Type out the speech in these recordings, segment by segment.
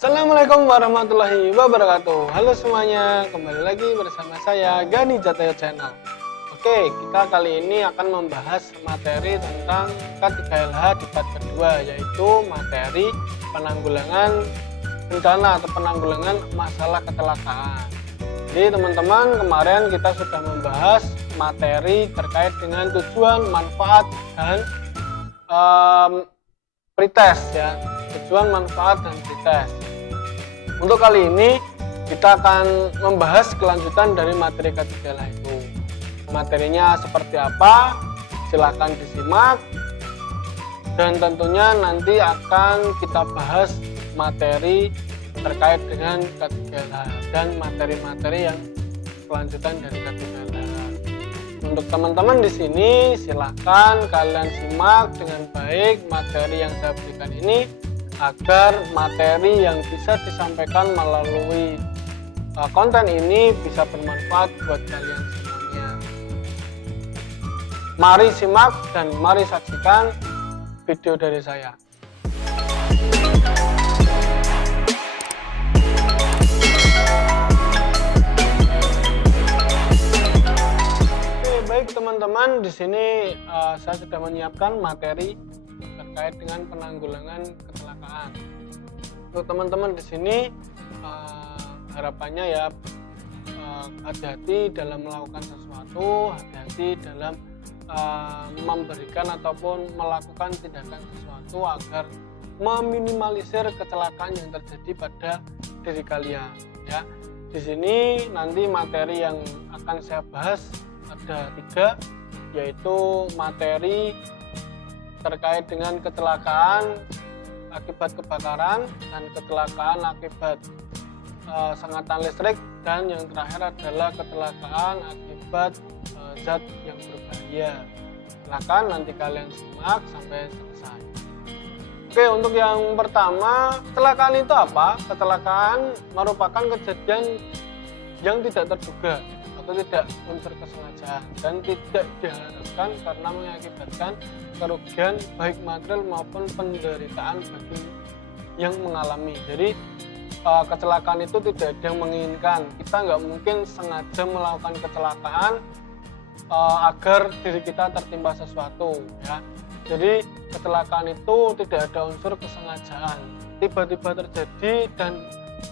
Assalamualaikum warahmatullahi wabarakatuh. Halo semuanya, kembali lagi bersama saya Gani Jataya Channel. Oke, kita kali ini akan membahas materi tentang K3LH di part kedua, yaitu materi penanggulangan bencana atau penanggulangan masalah kecelakaan. Jadi teman-teman, kemarin kita sudah membahas materi terkait dengan tujuan, manfaat, dan pretest ya. Tujuan, manfaat, dan pretest. Untuk kali ini kita akan membahas kelanjutan dari materi K3LH itu. Materinya seperti apa? Silahkan disimak. Dan tentunya nanti akan kita bahas materi terkait dengan K3LH dan materi-materi yang kelanjutan dari K3LH. Untuk teman-teman di sini silahkan kalian simak dengan baik materi yang saya berikan ini, agar materi yang bisa disampaikan melalui konten ini bisa bermanfaat buat kalian semuanya. Mari simak dan mari saksikan video dari saya. Oke, baik teman-teman, di sini saya sudah menyiapkan materi terkait dengan penanggulangan kecelakaan. Untuk teman-teman di sini harapannya ya hati-hati dalam melakukan sesuatu, hati-hati dalam memberikan ataupun melakukan tindakan sesuatu agar meminimalisir kecelakaan yang terjadi pada diri kalian ya. Di sini nanti materi yang akan saya bahas ada 3, yaitu materi terkait dengan kecelakaan akibat kebakaran dan kecelakaan akibat sengatan listrik, dan yang terakhir adalah kecelakaan akibat zat yang berbahaya. Silakan nanti kalian simak sampai selesai. Oke, untuk yang pertama, kecelakaan itu apa? Kecelakaan merupakan kejadian yang tidak terduga atau tidak unsur kesengajaan dan tidak diharapkan karena mengakibatkan kerugian baik material maupun penderitaan bagi yang mengalami. Jadi kecelakaan itu tidak ada yang menginginkan. Kita nggak mungkin sengaja melakukan kecelakaan agar diri kita tertimpa sesuatu ya. Jadi kecelakaan itu tidak ada unsur kesengajaan, tiba-tiba terjadi dan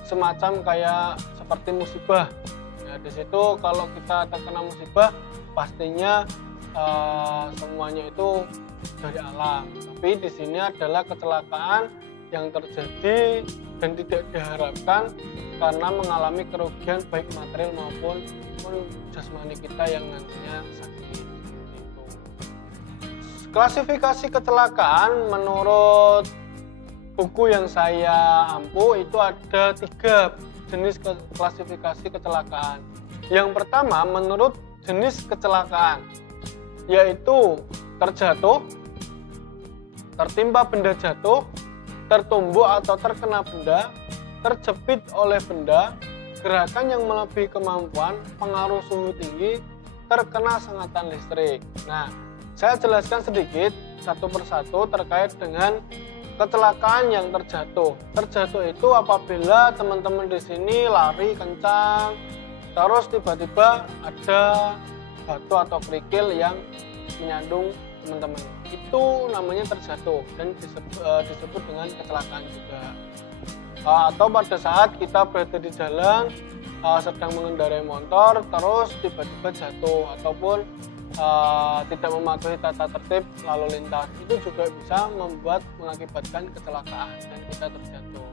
semacam kayak seperti musibah. Nah, di situ kalau kita terkena musibah pastinya semuanya itu dari alam. Tapi di sini adalah kecelakaan yang terjadi dan tidak diharapkan karena mengalami kerugian baik material maupun jasmani kita yang nantinya sakit. Itu. Klasifikasi kecelakaan menurut buku yang saya ampu itu ada 3 jenis klasifikasi kecelakaan. Yang pertama menurut jenis kecelakaan, yaitu terjatuh, tertimpa benda jatuh, tertumbuk atau terkena benda, terjepit oleh benda, gerakan yang melebihi kemampuan, pengaruh suhu tinggi, terkena sengatan listrik. Nah, saya jelaskan sedikit satu persatu terkait dengan kecelakaan yang terjatuh. Terjatuh itu apabila teman-teman di sini lari kencang, terus tiba-tiba ada batu atau kerikil yang menyandung teman-teman. Itu namanya terjatuh dan disebut dengan kecelakaan juga. Atau pada saat kita berada di jalan sedang mengendarai motor terus tiba-tiba jatuh ataupun tidak mematuhi tata tertib lalu lintas, itu juga bisa mengakibatkan kecelakaan dan kita terjatuh.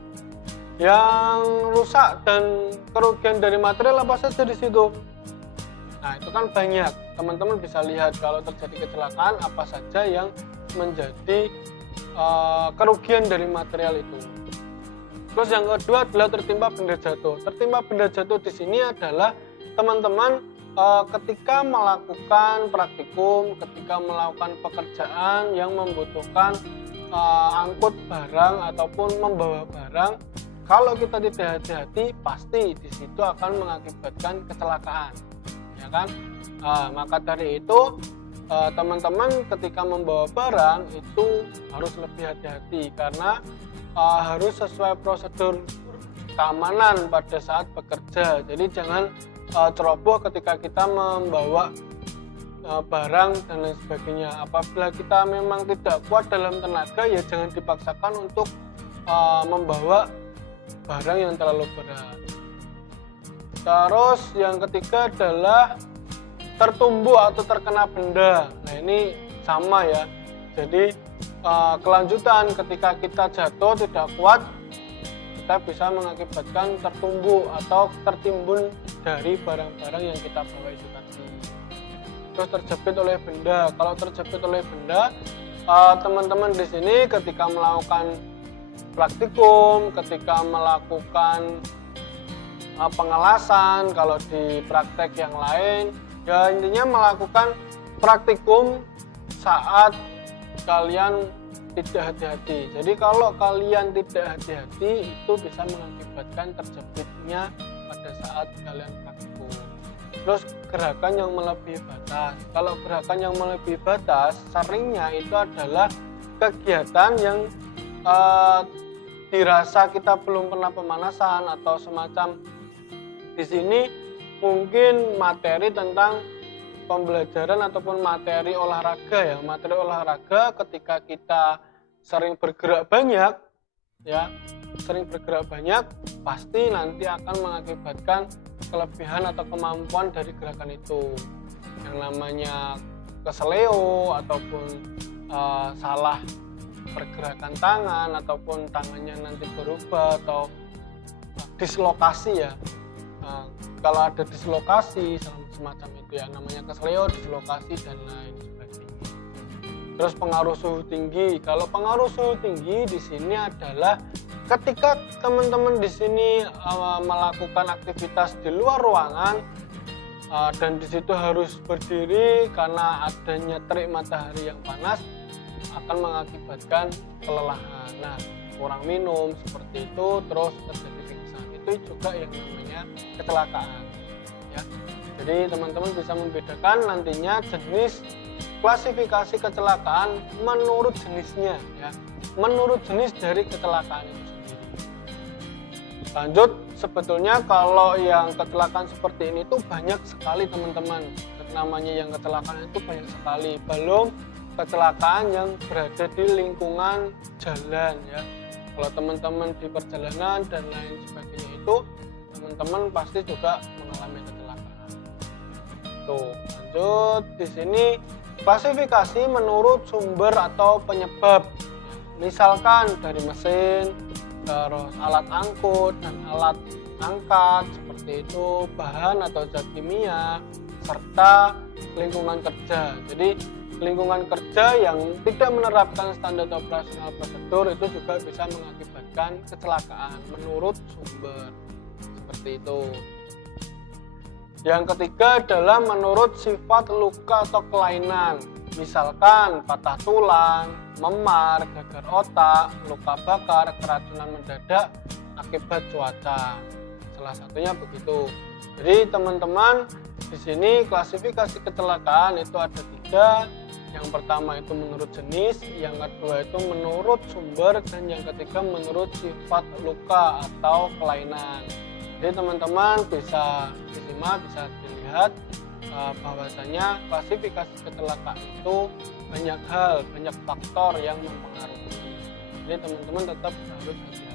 Yang rusak dan kerugian dari material apa saja di situ? Nah, itu kan banyak. Teman-teman bisa lihat kalau terjadi kecelakaan apa saja yang menjadi kerugian dari material itu. Terus yang kedua adalah tertimpa benda jatuh. Tertimpa benda jatuh di sini adalah teman-teman ketika melakukan praktikum, ketika melakukan pekerjaan yang membutuhkan angkut barang ataupun membawa barang, kalau kita tidak hati-hati pasti di situ akan mengakibatkan kecelakaan, ya kan? Maka dari itu teman-teman ketika membawa barang itu harus lebih hati-hati karena harus sesuai prosedur keamanan pada saat bekerja. Jadi jangan ceroboh ketika kita membawa barang dan lain sebagainya. Apabila kita memang tidak kuat dalam tenaga, ya jangan dipaksakan untuk membawa barang yang terlalu berat. Terus yang ketiga adalah tertumbuk atau terkena benda. Nah ini sama ya. Jadi kelanjutan ketika kita jatuh tidak kuat, kita bisa mengakibatkan tertumbuk atau tertimbun dari barang-barang yang kita bawa itu tadi. Terus terjepit oleh benda. Kalau terjepit oleh benda, teman-teman di sini ketika melakukan praktikum, ketika melakukan pengelasan, kalau di praktek yang lain, ya intinya melakukan praktikum saat kalian tidak hati-hati. Jadi kalau kalian tidak hati-hati, itu bisa mengakibatkan terjepitnya pada saat kalian praktikum. Terus gerakan yang melebihi batas. Kalau gerakan yang melebihi batas, seringnya itu adalah kegiatan yang dirasa kita belum pernah pemanasan atau semacam. Di sini mungkin materi tentang pembelajaran ataupun materi olahraga ya. Materi olahraga ketika kita sering bergerak banyak ya, pasti nanti akan mengakibatkan kelebihan atau kemampuan dari gerakan itu. Yang namanya keseleo ataupun salah pergerakan tangan ataupun tangannya nanti berubah atau dislokasi ya. Kalau ada dislokasi semacam itu ya, namanya keseleo, dislokasi dan lain sebagainya. Terus pengaruh suhu tinggi. Kalau pengaruh suhu tinggi di sini adalah ketika teman-teman di sini melakukan aktivitas di luar ruangan dan di situ harus berdiri karena adanya terik matahari yang panas, akan mengakibatkan kelelahan. Nah, kurang minum seperti itu, terus terjadi pingsan. Itu juga yang namanya kecelakaan. Ya. Jadi teman-teman bisa membedakan nantinya jenis klasifikasi kecelakaan menurut jenisnya, ya, menurut jenis dari kecelakaan itu sendiri. Lanjut, sebetulnya kalau yang kecelakaan seperti ini tuh banyak sekali teman-teman. Namanya yang kecelakaan itu banyak sekali. Belum kecelakaan yang berada di lingkungan jalan ya. Kalau teman-teman di perjalanan dan lain sebagainya itu, teman-teman pasti juga mengalami kecelakaan. Tuh, lanjut di sini klasifikasi menurut sumber atau penyebab. Misalkan dari mesin, terus alat angkut dan alat angkat seperti itu, bahan atau zat kimia, serta lingkungan kerja. Jadi lingkungan kerja yang tidak menerapkan standar operasional prosedur itu juga bisa mengakibatkan kecelakaan menurut sumber seperti itu. Yang ketiga adalah menurut sifat luka atau kelainan, misalkan patah tulang, memar, gegar otak, luka bakar, keracunan mendadak akibat cuaca. Salah satunya begitu. Jadi teman-teman di sini klasifikasi kecelakaan itu ada 3. Yang pertama itu menurut jenis, yang kedua itu menurut sumber, dan yang ketiga menurut sifat luka atau kelainan. Jadi teman-teman bisa disimak, bisa dilihat bahwasanya klasifikasi kecelakaan itu banyak hal, banyak faktor yang mempengaruhi. Jadi teman-teman tetap harus hati-hati.